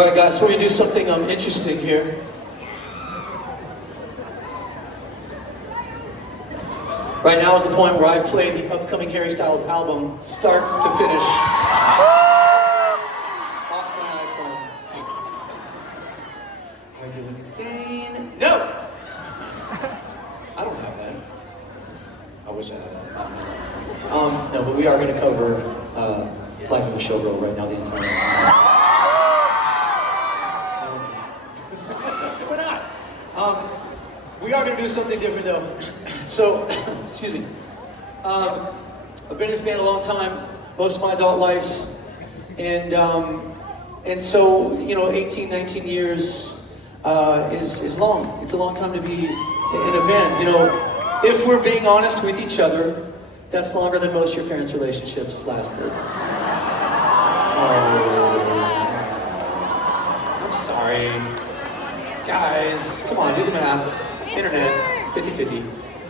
Alright guys, so we're going to do something interesting here. Right now is the point where I play the upcoming Harry Styles album, start to finish, off my iPhone. Are you insane? No! I don't have that. I wish I had that. No, but we are going to cover Life of a Showgirl right now, the entire We're not. We are going to do something different though. So, excuse me. I've been in this band a long time, most of my adult life, and so 18, 19 years is long. It's a long time to be in a band. If we're being honest with each other, that's longer than most of your parents' relationships lasted. I'm sorry, guys. Come on, do the math. Internet, 50-50.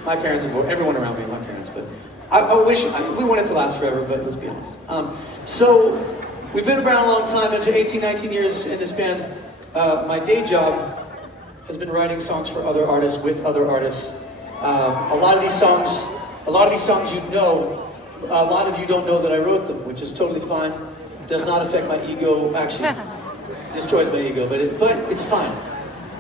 My parents, everyone around me, my parents, but I wish, we want it to last forever, but let's be honest. So, we've been around a long time, after 18, 19 years in this band. My day job has been writing songs for other artists, with other artists. A lot of these songs you know, a lot of you don't know that I wrote them, which is totally fine. Does not affect my ego, actually, destroys my ego, but it's fine.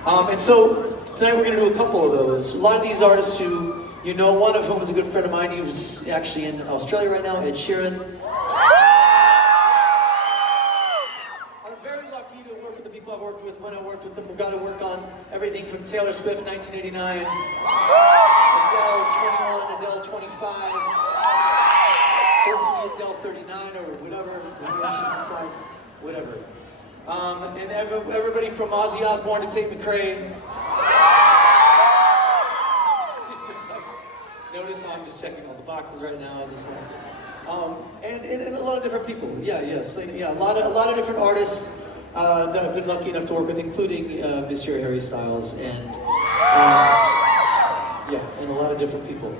And so, tonight we're going to do a couple of those. A lot of these artists who you know, one of whom is a good friend of mine. He was actually in Australia right now, Ed Sheeran. I'm very lucky to work with the people I've worked with when I worked with them. We got to work on everything from Taylor Swift, 1989, Adele 21, Adele 25, hopefully Adele 39 or whatever she decides, whatever. And everybody from Ozzy Osbourne to Tate McRae. Notice how I'm just checking all the boxes right now at this point. And a lot of different people. Yeah, a lot of different artists that I've been lucky enough to work with, including Mr. Harry Styles and a lot of different people.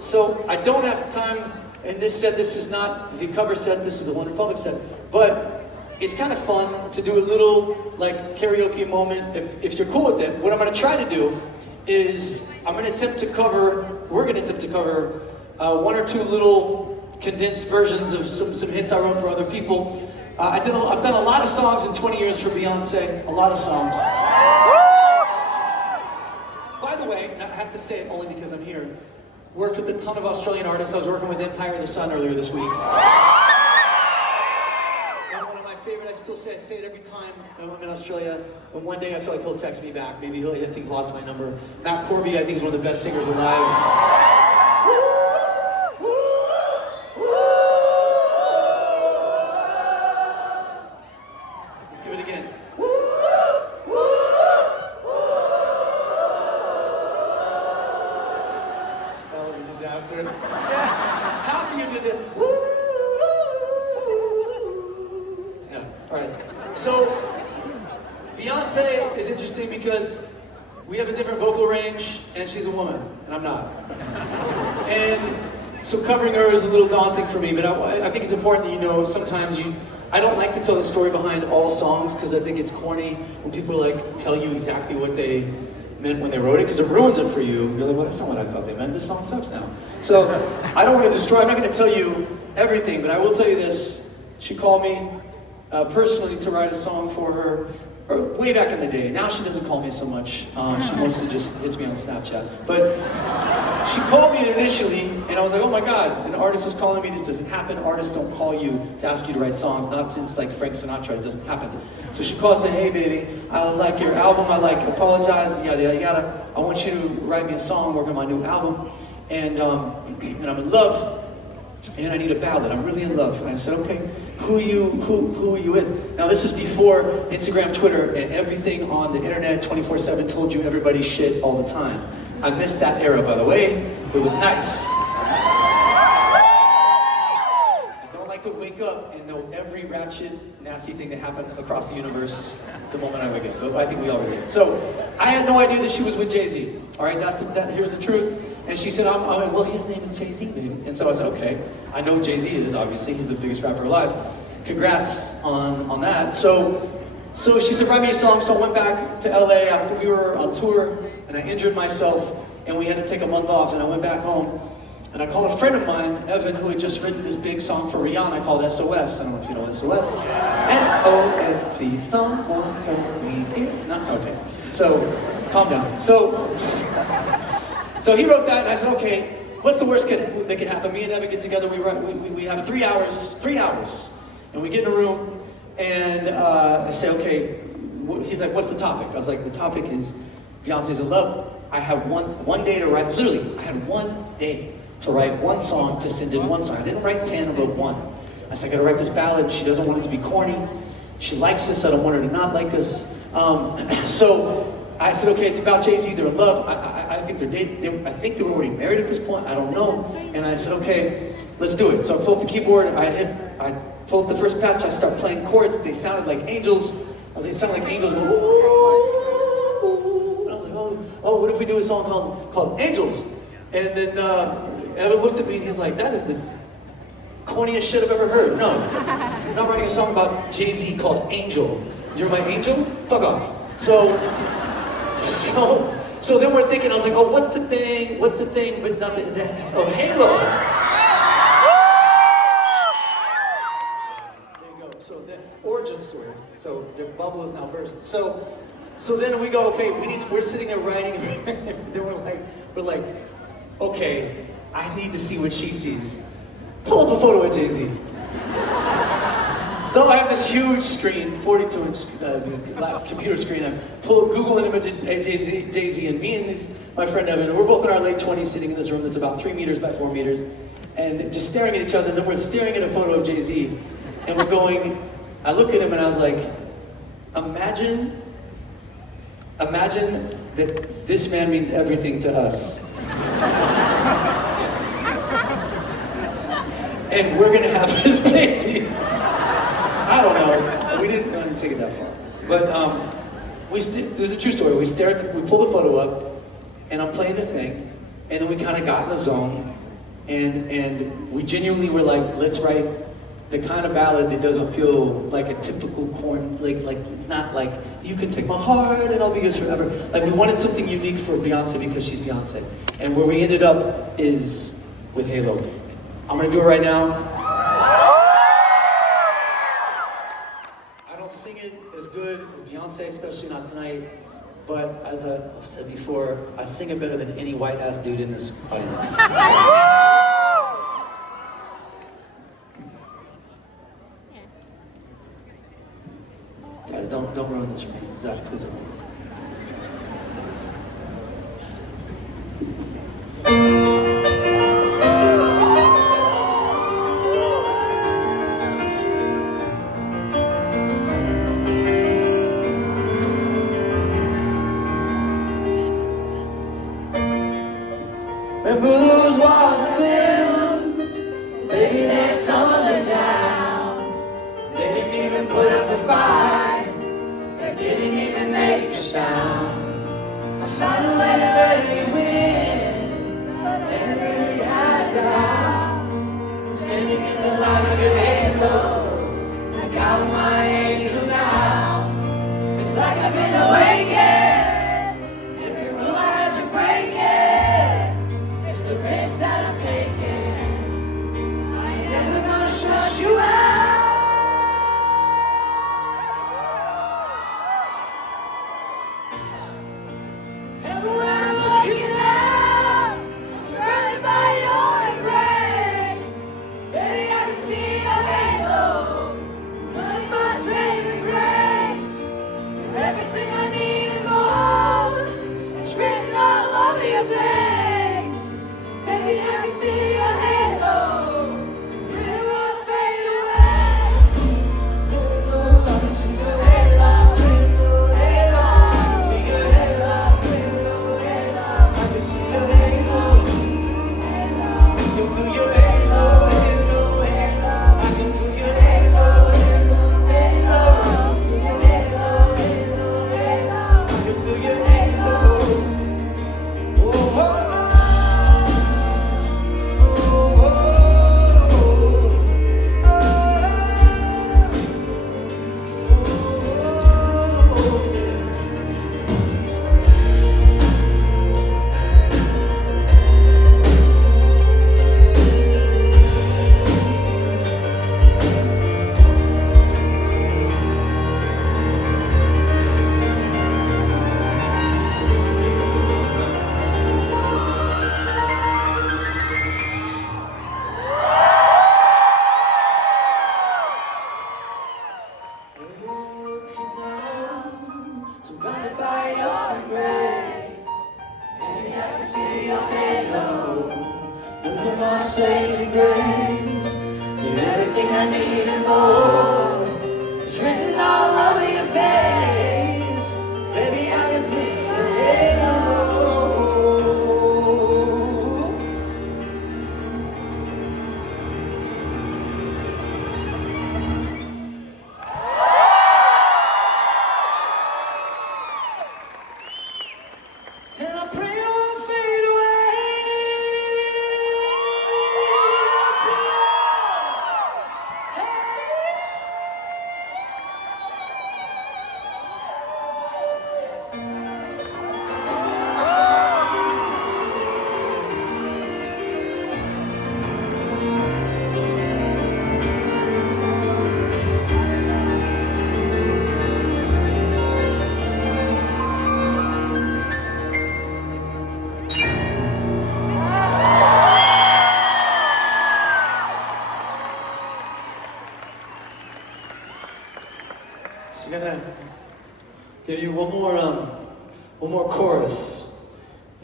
So I don't have time, and this is not the cover set, this is the OneRepublic set, but it's kind of fun to do a little like karaoke moment. If you're cool with it, what I'm going to try to do is we're going to attempt to cover one or two little condensed versions of some hits I wrote for other people. I've done a lot of songs in 20 years for Beyonce, a lot of songs. By the way, I have to say it only because I'm here, worked with a ton of Australian artists. I was working with Empire of the Sun earlier this week. And one of my favorite, I say it every time I'm in Australia, and one day I feel like he'll text me back. Maybe I think he lost my number. Matt Corby, I think, is one of the best singers alive. Let's give it again. That was a disaster. Half of you did it. Alright, so Beyonce is interesting because we have a different vocal range and she's a woman, and I'm not. And so covering her is a little daunting for me, but I think it's important that sometimes I don't like to tell the story behind all songs because I think it's corny when people tell you exactly what they meant when they wrote it, because it ruins it for you. You're like, well, that's not what I thought they meant, this song sucks now. So I don't want to I'm not going to tell you everything, but I will tell you this. She called me personally to write a song for her way back in the day. Now she doesn't call me so much. She mostly just hits me on Snapchat. But she called me initially, and I was like, oh my God, an artist is calling me. This doesn't happen. Artists don't call you to ask you to write songs. Not since Frank Sinatra. It doesn't happen. So she called and said, hey baby, I like your album. I apologize, yada yada yada. I want you to write me a song, work on my new album, and I'm in love. And I need a ballad. I'm really in love. And I said, okay, who are you with? Now this is before Instagram, Twitter, and everything on the internet 24/7 told you everybody's shit all the time. I missed that era, by the way. It was nice. I don't like to wake up and know every ratchet, nasty thing that happened across the universe the moment I wake up. But I think we all relate. So I had no idea that she was with Jay-Z. All right, here's the truth. And she said, well, his name is Jay-Z, baby. And so I said, okay, I know Jay-Z is, obviously. He's the biggest rapper alive. Congrats on that. So So she said, write me a song. So I went back to LA after we were on tour, and I injured myself, and we had to take a month off, and I went back home, and I called a friend of mine, Evan, who had just written this big song for Rihanna called SOS. I don't know if you know SOS. SOS, please someone help me. If not, okay. So, calm down. So he wrote that, and I said, okay, what's the worst that could happen? Me and Evan get together, we have 3 hours, and we get in a room, and I say, okay, he's like, what's the topic? I was like, the topic is Beyonce's in love. I have one day to write, literally, I had 1 day to write one song to send in one song. I didn't write 10, about one. I said, I gotta write this ballad. She doesn't want it to be corny. She likes us, I don't want her to not like us. So I said, okay, it's about Jay-Z, they're in love. I think they're dating. I think they were already married at this point, I don't know. And I said, okay, let's do it. So I pulled up the keyboard, I pulled up the first patch, I start playing chords, they sounded like angels. I was like, it sounded like angels going, ooh. And I was like, oh, what if we do a song called Angels? And then Evan looked at me and he's like, that is the corniest shit I've ever heard. No, I'm not writing a song about Jay-Z called Angel. You're my angel? Fuck off. So then we're thinking, I was like, oh, what's the thing, but not oh, Halo. There you go, so the origin story. So the bubble is now burst. So then we go, okay, we're sitting there writing, and then we're like, okay, I need to see what she sees. Pull up a photo of Jay-Z. So I have this huge screen, 42-inch computer screen. I pull up Google an image of Jay-Z, and me and my friend Evan, we're both in our late 20s sitting in this room that's about 3 meters by 4 meters, and just staring at each other, and then we're staring at a photo of Jay-Z, and we're going, I look at him and I was like, imagine that this man means everything to us. And we're gonna have his babies. I don't know. We didn't take it that far. But there's a true story. We pull the photo up, and I'm playing the thing, and then we kind of got in the zone, and we genuinely were like, let's write the kind of ballad that doesn't feel like a typical corn, like it's not like, you can take my heart and I'll be yours forever. Like, we wanted something unique for Beyonce because she's Beyonce. And where we ended up is with Halo. I'm gonna do it right now. I don't sing it as good as Beyonce, especially not tonight. But as I've said before, I sing it better than any white ass dude in this audience. Guys, don't ruin this for me. Zach, please don't ruin it. Remember those walls I built? Baby, they torn them down. They didn't even put up a fight. They didn't even make I needed more. It's written all over your face. Baby, I can feel the halo. And I pray you won't fade away. So I'm gonna give you one more chorus.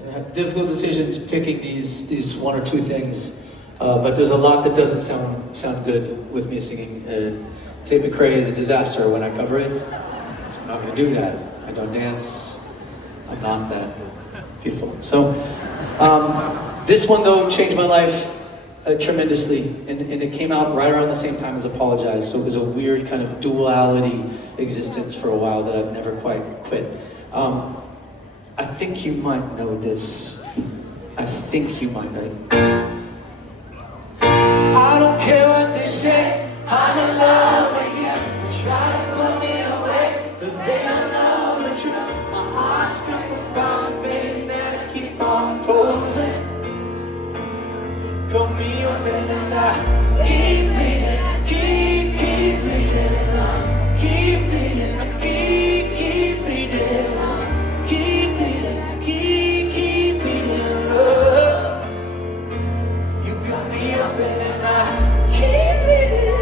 I had difficult decisions picking these one or two things, but there's a lot that doesn't sound good with me singing. Tate McRae is a disaster when I cover it. So I'm not gonna do that. I don't dance. I'm not that beautiful. So this one though changed my life tremendously, and it came out right around the same time as Apologize, so it was a weird kind of duality existence for a while that I've never quite quit. I think you might know this. I think you might know it. I don't care what they say, I'm in love with you. They try to pull me away, but they don't know the truth. My heart's stripped about the vein that I keep on closing. Call me open and I keep bleeding, keep bleeding, keep bleeding, keep bleeding, keep bleeding, keep bleeding, love. You got me open and I keep bleeding.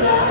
Bye.